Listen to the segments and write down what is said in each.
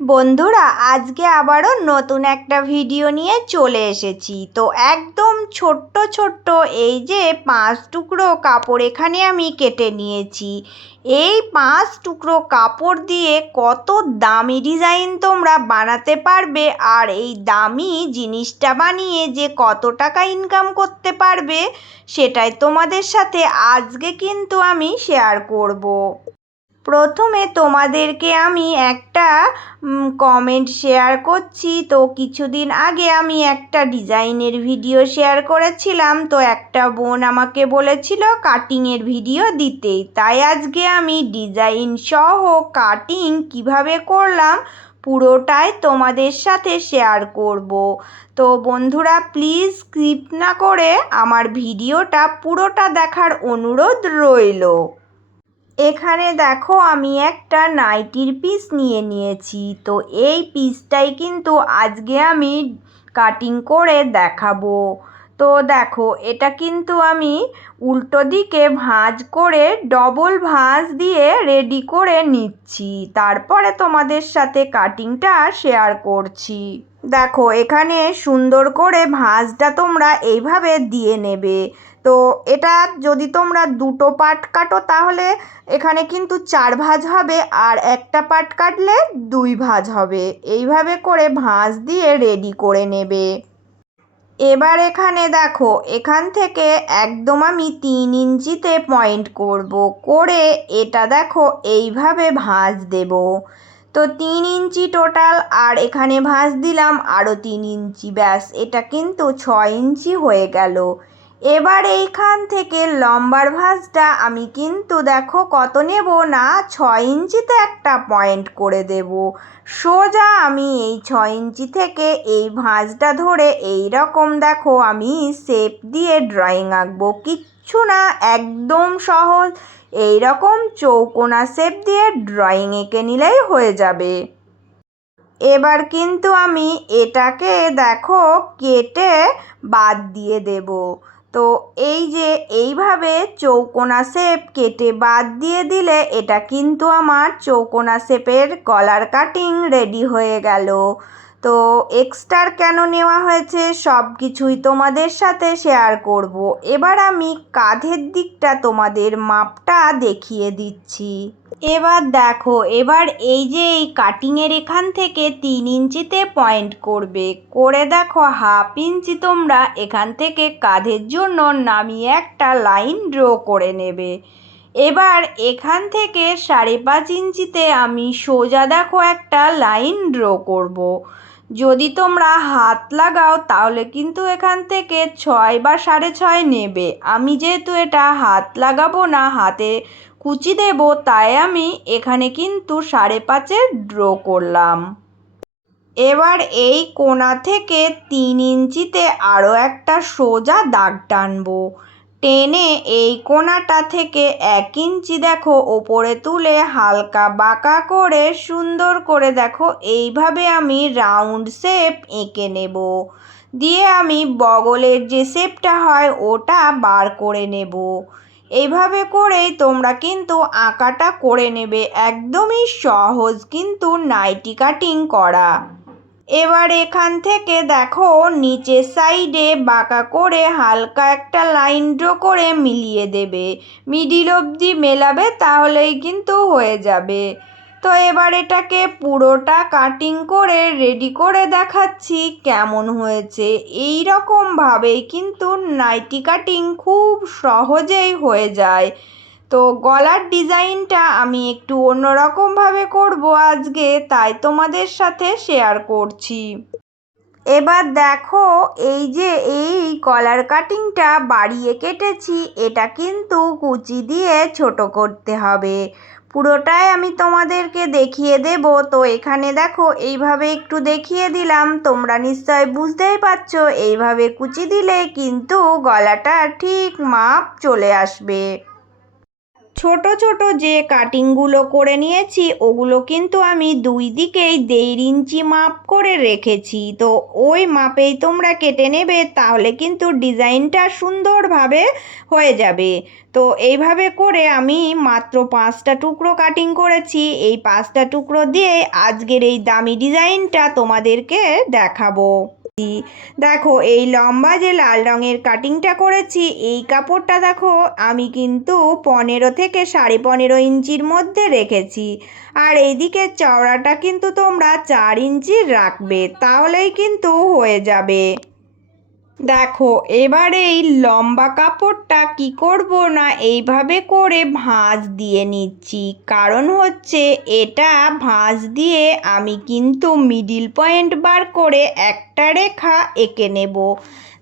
বন্ধুরা, আজকে আবারও নতুন একটা ভিডিও নিয়ে চলে এসেছি। তো একদম ছোট্ট ছোট্ট এই যে 5 টুকরো কাপড় এখানে আমি কেটে নিয়েছি। এই 5 টুকরো কাপড় দিয়ে কত দামি ডিজাইন তোমরা বানাতে পারবে, আর এই দামি জিনিসটা বানিয়ে যে কত টাকা ইনকাম করতে পারবে, সেটাই তোমাদের সাথে আজকে কিন্তু আমি শেয়ার করব। প্রথমে তোমাদেরকে আমি একটা কমেন্ট শেয়ার করছি। তো কিছুদিন আগে আমি একটা ডিজাইনের ভিডিও শেয়ার করেছিলাম। তো একটা বোন আমাকে বলেছিল কাটিংয়ের ভিডিও দিতে, তাই আজকে আমি ডিজাইন সহ কাটিং কিভাবে করলাম পুরোটাই তোমাদের সাথে শেয়ার করব। তো বন্ধুরা, প্লিজ স্কিপ না করে আমার ভিডিওটা পুরোটা দেখার অনুরোধ রইল। এখানে দেখো, আমি একটা নাইটির পিস নিয়ে নিয়েছি। তো এই পিসটাই কিন্তু আজকে আমি কাটিং করে দেখাবো। তো দেখো, এটা কিন্তু আমি উল্টো দিকে ভাঁজ করে ডবল ভাঁজ দিয়ে রেডি করে নিচ্ছি, তারপরে তোমাদের সাথে কাটিংটা শেয়ার করছি। দেখো, এখানে সুন্দর করে ভাঁজটা তোমরা এইভাবে দিয়ে নেবে। তো এটা যদি তোমরা দুটো পার্ট কাটো তাহলে এখানে কিন্তু 4 ভাঁজ হবে, আর একটা পার্ট কাটলে 2 ভাঁজ হবে। এইভাবে করে ভাঁজ দিয়ে রেডি করে নেবে। এবার এখানে দেখো, এখান থেকে একদম আমি 3 ইঞ্চিতে পয়েন্ট করব, করে এটা দেখো এইভাবে ভাঁজ দেব। তো 3 ইঞ্চি টোটাল, আর এখানে ভাঁজ দিলাম আরও 3 ইঞ্চি, ব্যাস এটা কিন্তু 6 ইঞ্চি হয়ে গেল। এবার এইখান থেকে লম্বার ভাঁজটা আমি কিন্তু দেখো কত নেব না, 6 ইঞ্চিতে একটা পয়েন্ট করে দেব। সোজা আমি এই 6 ইঞ্চি থেকে এই ভাঁজটা ধরে এই রকম দেখো আমি শেপ দিয়ে ড্রয়িং আঁকবো। কিচ্ছু না, একদম সহজ। এই রকম চৌকোনা শেপ দিয়ে ড্রয়িং এঁকে নিলেই হয়ে যাবে। এবার কিন্তু আমি এটাকে দেখো কেটে বাদ দিয়ে দেব। তো এই যে এইভাবে চৌকোনা শেপ কেটে বাদ দিয়ে দিলে এটা কিন্তু আমার চৌকোনা শেপের গলার কাটিং রেডি হয়ে গেল। তো এক্সট্রা কেন নেওয়া হয়েছে সব কিছুই তোমাদের সাথে শেয়ার করব। এবার আমি কাঁধের দিকটা তোমাদের মাপটা দেখিয়ে দিচ্ছি। এবার দেখো, এবার এই যে এই কাটিংয়ের এখান থেকে 3 ইঞ্চিতে পয়েন্ট করবে, করে দেখো 1/2 ইঞ্চি তোমরা এখান থেকে কাঁধের জন্য নামিয়ে একটা লাইন ড্র করে নেবে। এবার এখান থেকে 5.5 ইঞ্চিতে আমি সোজা দেখো একটা লাইন ড্র করব। যদি তোমরা হাত লাগাও তাহলে কিন্তু এখান থেকে 6 বা 6.5 নেবে। আমি যেহেতু এটা হাত লাগাবো না, হাতে কুচি দেব, তাই আমি এখানে কিন্তু 5.5 ড্র করলাম। এবার এই কোণা থেকে 3 ইঞ্চিতে আরও একটা সোজা দাগ টানবো। টেনে এই কোণাটা থেকে 1 ইঞ্চি দেখো ওপরে তুলে হালকা বাঁকা করে সুন্দর করে দেখো এইভাবে আমি রাউন্ড শেপ এঁকে নেব। দিয়ে আমি বগলের যে শেপটা হয় ওটা বার করে নেব। এইভাবে করেই তোমরা কিন্তু আঁকাটা করে নেবে। একদমই সহজ কিন্তু নাইটি কাটিং করা। এবার এখান থেকে দেখো নিচের সাইডে বাঁকা করে হালকা একটা লাইন ড্র করে মিলিয়ে দেবে। মিডিল অবধি মেলাবে, তাহলেই কিন্তু হয়ে যাবে। তো এবার এটাকে পুরোটা কাটিং করে রেডি করে দেখাচ্ছি কেমন হয়েছে। এই রকমভাবেই কিন্তু নাইটি কাটিং খুব সহজেই হয়ে যায়। তো গলার ডিজাইনটা আমি একটু অন্যরকমভাবে করব আজকে, তাই তোমাদের সাথে শেয়ার করছি। এবার দেখো, এই যে এই কলার কাটিংটা বাড়িয়ে কেটেছি, এটা কিন্তু কুচি দিয়ে ছোট করতে হবে। পুরোটাই আমি তোমাদেরকে দেখিয়ে দেব। তো এখানে দেখো এইভাবে একটু দেখিয়ে দিলাম, তোমরা নিশ্চয় বুঝতেই পারছো। এইভাবে কুচি দিলে কিন্তু গলাটা ঠিক মাপ চলে আসবে। ছোট ছোট যে কাটিংগুলো করে নিয়েছি ওগুলো কিন্তু আমি দুই দিকেই 1.5 ইঞ্চি মাপ করে রেখেছি। তো ওই মাপেই তোমরা কেটে নেবে, তাহলে কিন্তু ডিজাইনটা সুন্দরভাবে হয়ে যাবে। তো এইভাবে করে আমি মাত্র 5টা টুকরো কাটিং করেছি। এই 5টা টুকরো দিয়ে আজকের এই দামি ডিজাইনটা তোমাদেরকে দেখাবো। দেখো এই লম্বা যে লাল রঙের কাটিংটা করেছি, এই কাপড়টা দেখো আমি কিন্তু 15 থেকে 15.5 ইঞ্চির মধ্যে রেখেছি। আর এইদিকে চওড়াটা কিন্তু তোমরা 4 ইঞ্চির রাখবে, তাহলেই কিন্তু হয়ে যাবে। দেখো এবার এই লম্বা কাপড়টা কি করব না, এইভাবে করে ভাঁজ দিয়ে নিচ্ছি। কারণ হচ্ছে এটা ভাঁজ দিয়ে আমি কিন্তু মিডিল পয়েন্ট বার করে একটা রেখা এঁকে নেব।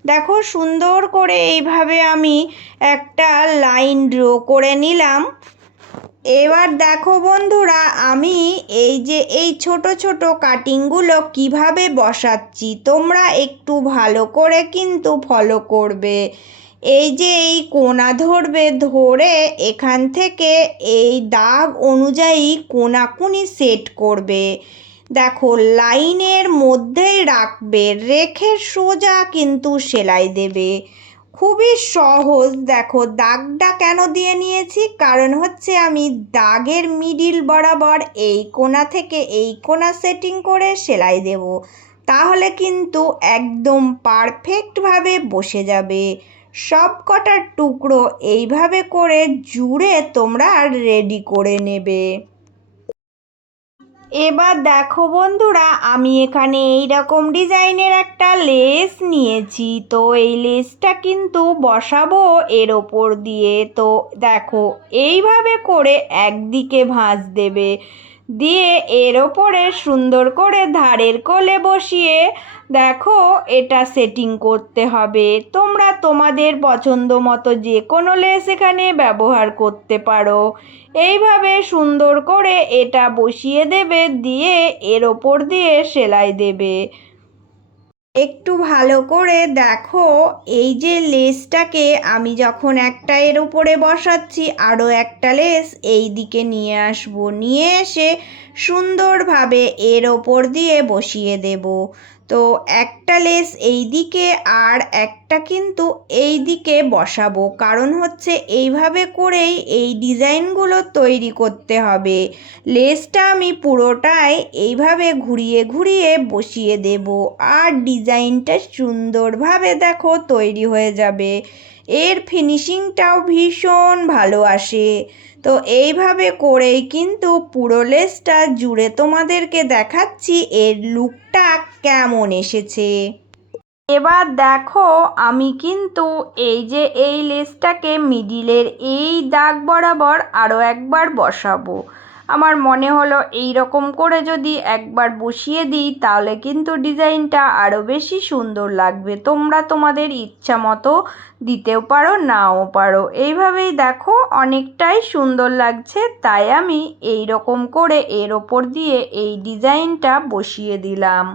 দেখো সুন্দর করে এইভাবে আমি একটা লাইন ড্র করে নিলাম। এবার দেখো বন্ধুরা, আমি এই যে এই ছোট ছোট কাটিংগুলো কিভাবে বসাচ্ছি তোমরা একটু ভালো করে কিন্তু ফলো করবে। এই যে এই কোণা ধরবে, ধরে এখান থেকে এই দাগ অনুযায়ী কোণাকুনি সেট করবে। দেখো লাইনের মধ্যেই রাখবে, রেখে সোজা কিন্তু সেলাই দেবে। খুবই সহজ। দেখো দাগটা কেন দিয়ে নিয়েছি, কারণ হচ্ছে আমি দাগের মিডিল বরাবর এই কোণা থেকে এই কোণা সেটিং করে সেলাই দেব, তাহলে কিন্তু একদম পারফেক্টভাবে বসে যাবে। সব কটা টুকরো এইভাবে করে জুড়ে তোমরা রেডি করে নেবে। এবার দেখো বন্ধুরা, আমি এখানে এই রকম ডিজাইনের একটা লেস নিয়েছি। তো এই লেসটা কিন্তু বসাবো এর ওপর দিয়ে। তো দেখো এইভাবে করে একদিকে ভাঁজ দেবে, দিয়ে এর ওপরে সুন্দর করে ধারের কোলে বসিয়ে দেখো এটা সেটিং করতে হবে। তোমরা তোমাদের পছন্দ মতো যে কোনো লেস এখানে ব্যবহার করতে পারো। এইভাবে সুন্দর করে এটা বসিয়ে দেবে, দিয়ে এর ওপর দিয়ে সেলাই দেবে। একটু ভালো করে দেখো, এই যে লেসটাকে আমি যখন একটা এর উপরে বসাচ্ছি, আরও একটা লেস এই দিকে নিয়ে আসবো, নিয়ে এসে সুন্দরভাবে এর ওপর দিয়ে বসিয়ে দেব। তো একটা লেস এই দিকে আর একটা কিন্তু এই দিকে বসাবো, কারণ হচ্ছে এইভাবে করেই এই ডিজাইনগুলো তৈরি করতে হবে। লেসটা আমি পুরোটাই এইভাবে ঘুরিয়ে ঘুরিয়ে বসিয়ে দেব, আর ডিজাইনটা সুন্দরভাবে দেখো তৈরি হয়ে যাবে। এর ফিনিশিংটাও ভীষণ ভালো আসে। তো এইভাবে করেই কিন্তু পুরো লেসটা জুড়ে তোমাদেরকে দেখাচ্ছি এর লুকটা কেমন এসেছে। এবার দেখো আমি কিন্তু এই যে এই লেসটাকে মিডিলের এই দাগ বরাবর আরও একবার বসাবো। আমার মনে হলো এই রকম করে যদি একবার বসিয়ে দিই তাহলে কিন্তু ডিজাইনটা আরও বেশি সুন্দর লাগবে। তোমরা তোমাদের ইচ্ছা মতো দিতেও পারো, নাও পারো। এইভাবেই দেখো অনেকটাই সুন্দর লাগছে, তাই আমি এই রকম করে এর ওপর দিয়ে এই ডিজাইনটা বসিয়ে দিলাম।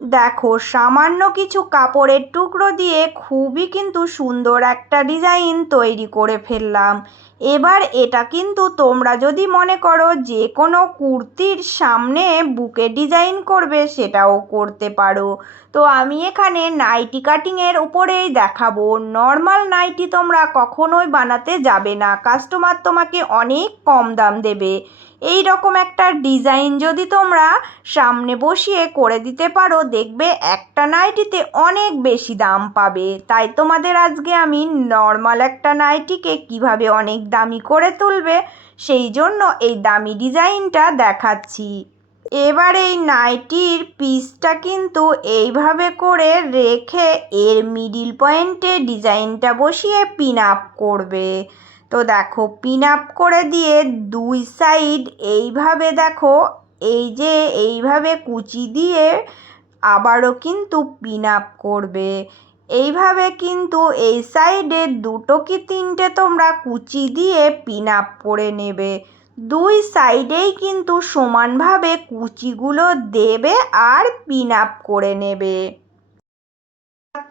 দেখো সামান্য কিছু কাপড়ের টুকরো দিয়ে খুবই কিন্তু সুন্দর একটা ডিজাইন তৈরি করে ফেললাম। এবার এটা কিন্তু তোমরা যদি মনে করো যে কোনো কুর্তির সামনে বুকে ডিজাইন করবে, সেটাও করতে পারো। তো আমি এখানে নাইটি কাটিংয়ের উপরেই দেখাবো। নর্মাল নাইটি তোমরা কখনোই বানাতে যাবে না, কাস্টমার তোমাকে অনেক কম দাম দেবে। এই রকম একটা ডিজাইন যদি তোমরা সামনে বসিয়ে করে দিতে পারো, দেখবে একটা নাইটিতে অনেক বেশি দাম পাবে। তাই তোমাদের আজকে আমি নর্মাল একটা নাইটিকে কিভাবে অনেক দামি করে তুলবে সেই জন্য এই দামি ডিজাইনটা দেখাচ্ছি। এবার এই নাইটির পিসটা কিন্তু এইভাবে করে রেখে এর মিডিল পয়েন্টে ডিজাইনটা বসিয়ে পিন আপ করবে। তো দেখো পিন আপ করে দিয়ে দুই সাইড এইভাবে দেখো, এই যে এইভাবে কুচি দিয়ে আবারও কিন্তু পিন আপ করবে। এইভাবে কিন্তু এই সাইডে 2 কি 3টে তোমরা কুচি দিয়ে পিন আপ করে নেবে। দুই সাইডেই কিন্তু সমানভাবে কুচিগুলো দেবে আর পিন আপ করে নেবে।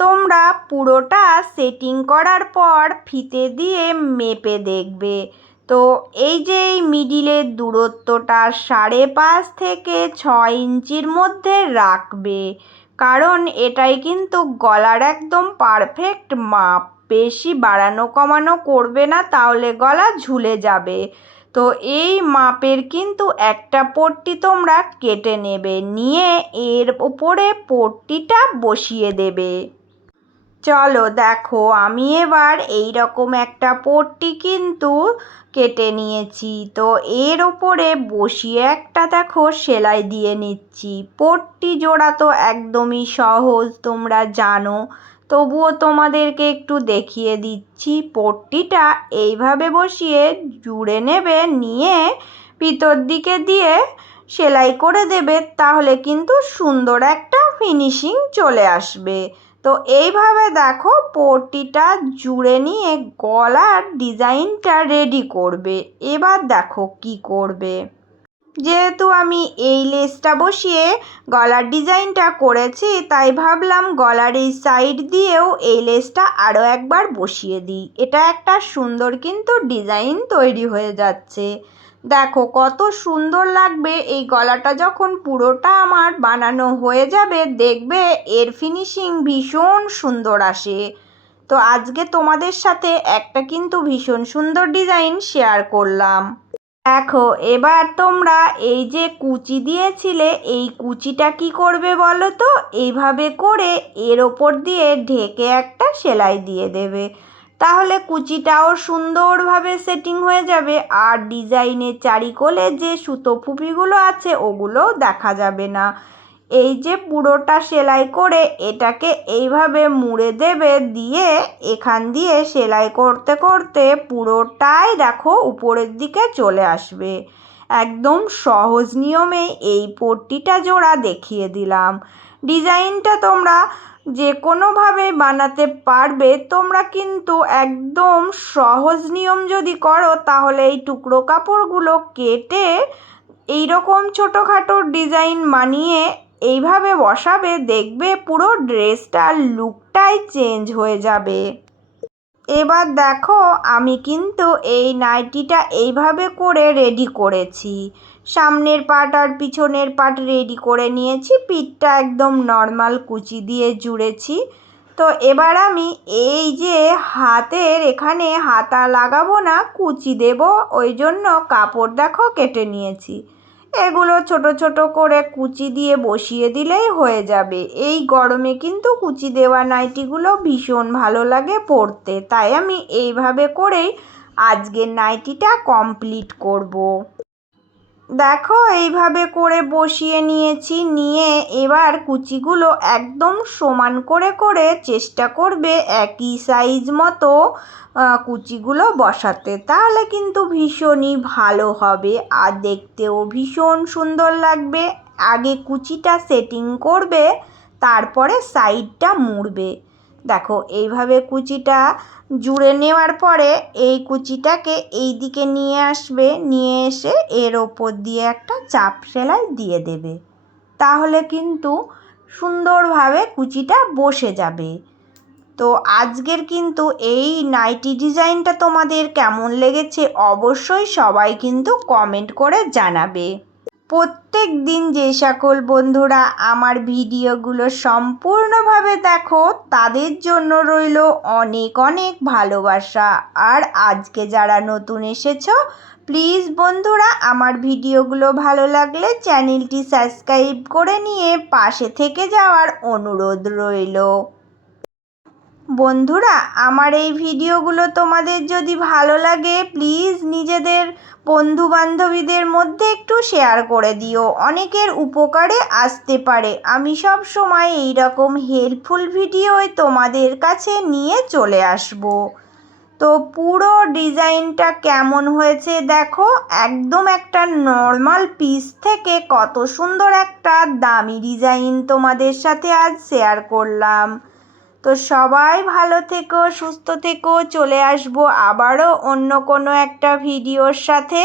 তোমরা পুরোটা সেটিং করার পর ফিতে দিয়ে মেপে দেখবে। তো এই যে এই মিডিলের দূরত্বটা 5.5 থেকে 6 ইঞ্চির মধ্যে রাখবে, কারণ এটাই কিন্তু গলার একদম পারফেক্ট মাপ। বেশি বাড়ানো কমানো করবে না, তাহলে গলা ঝুলে যাবে। তো এই মাপের কিন্তু একটা পট্টি তোমরা কেটে নেবে, নিয়ে এর উপরে পট্টিটা বসিয়ে দেবে। চলো দেখো, আমি এবার এই রকম একটা পট্টি কিন্তু কেটে নিয়েছি। তো এর ওপরে বসিয়ে একটা দেখো সেলাই দিয়ে নিচ্ছি। পট্টি জোড়া তো একদমই সহজ, তোমরা জানো, তবুও তোমাদেরকে একটু দেখিয়ে দিচ্ছি। পট্টিটা এইভাবে বসিয়ে জুড়ে নেবে, নিয়ে ভিতর দিকে দিয়ে সেলাই করে দেবে, তাহলে কিন্তু সুন্দর একটা ফিনিশিং চলে আসবে। তো এইভাবে দেখো পট্টিটা জুড়ে নিয়ে গলার ডিজাইনটা রেডি করবে। এবার দেখো কি করবে। যেহেতু আমি এই লেসটা বসিয়ে গলার ডিজাইনটা করেছি, তাই ভাবলাম গলার এই সাইড দিয়েও এই লেসটা আরও একবার বসিয়ে দিই। এটা একটা সুন্দর কিন্তু ডিজাইন তৈরি হয়ে যাচ্ছে। দেখো কত সুন্দর লাগবে। এই গলাটা যখন পুরোটা আমার বানানো হয়ে যাবে, দেখবে এর ফিনিশিং ভীষণ সুন্দর আসে। তো আজকে তোমাদের সাথে একটা কিন্তু ভীষণ সুন্দর ডিজাইন শেয়ার করলাম। দেখো এবার তোমরা এই যে কুচি দিয়েছিলে, এই কুচিটা কি করবে বলো তো? এইভাবে করে এর ওপর দিয়ে ঢেকে একটা সেলাই দিয়ে দেবে, তাহলে কুচিটাও সুন্দরভাবে সেটিং হয়ে যাবে। আর ডিজাইনের চারিকোলে যে সুতো ফুপিগুলো আছে ওগুলোও দেখা যাবে না। এই যে পুরোটা সেলাই করে এটাকে এইভাবে মুড়ে দেবে, দিয়ে এখান দিয়ে সেলাই করতে করতে পুরোটাই দেখো উপরের দিকে চলে আসবে। একদম সহজ নিয়মে এই পট্টিটা জোড়া দেখিয়ে দিলাম। ডিজাইনটা তোমরা যে কোনোভাবে বানাতে পারবে। তোমরা কিন্তু একদম সহজ নিয়ম যদি করো, তাহলে এই টুকরো কাপড়গুলো কেটে এইরকম ছোটোখাটো ডিজাইন বানিয়ে এইভাবে বসাবে, দেখবে পুরো ড্রেসটার লুকটাই চেঞ্জ হয়ে যাবে। এবার দেখো আমি কিন্তু এই নাইটিটা এইভাবে করে রেডি করেছি। সামনের পার্ট আর পিছনের পার্ট রেডি করে নিয়েছি। পিঠটা একদম নর্মাল কুচি দিয়ে জুড়েছি। তো এবার আমি এই যে হাতের এখানে হাতা লাগাবো না, কুচি দেব, ওই জন্য কাপড় দেখো কেটে নিয়েছি। এগুলো ছোট ছোট করে কুচি দিয়ে বসিয়ে দিলেই হয়ে যাবে। এই গরমে কিন্তু কুচি দেওয়া নাইটিগুলো ভীষণ ভালো লাগে পরতে, তাই আমি এইভাবে করেই আজকের নাইটিটা কমপ্লিট করব। দেখো এইভাবে করে বসিয়ে নিয়েছি, নিয়ে এবার কুচিগুলো একদম সমান করে করে চেষ্টা করবে একই সাইজ মতো কুচিগুলো বসাতে, তাহলে কিন্তু ভীষণই ভালো হবে আর দেখতেও ভীষণ সুন্দর লাগবে। আগে কুচিটা সেটিং করবে, তারপরে সাইডটা মুড়বে। দেখো এইভাবে কুচিটা জুড়ে নেওয়ার পরে এই কুচিটাকে এই দিকে নিয়ে আসবে, নিয়ে এসে এর ওপর দিয়ে একটা চাপ সেলাই দিয়ে দেবে, তাহলে কিন্তু সুন্দরভাবে কুচিটা বসে যাবে। তো আজকের কিন্তু এই নাইটি ডিজাইনটা তোমাদের কেমন লেগেছে অবশ্যই সবাই কিন্তু কমেন্ট করে জানাবে। প্রত্যেক দিন যে সকল বন্ধুরা আমার ভিডিওগুলো সম্পূর্ণভাবে দেখো, তাদের জন্য রইল অনেক অনেক ভালোবাসা। আর আজকে যারা নতুন এসেছো, প্লিজ বন্ধুরা আমার ভিডিওগুলো ভালো লাগলে চ্যানেলটি সাবস্ক্রাইব করে নিয়ে পাশে থেকে যাওয়ার অনুরোধ রইল। বন্ধুরা আমার এই ভিডিওগুলো তোমাদের যদি ভালো লাগে, প্লিজ নিজেদের বন্ধু বান্ধবীদের মধ্যে একটু শেয়ার করে দিও, অনেকের উপকারে আসতে পারে। আমি সব সময় এই রকম হেল্পফুল ভিডিওই তোমাদের কাছে নিয়ে চলে আসব। তো পুরো ডিজাইনটা কেমন হয়েছে দেখো, একদম একটা নর্মাল পিস থেকে কত সুন্দর একটা দামি ডিজাইন তোমাদের সাথে আজ শেয়ার করলাম। তো সবাই ভালো থেকো, সুস্থ থেকো। চলে আসবো আবারও অন্য কোনো একটা ভিডিওর সাথে।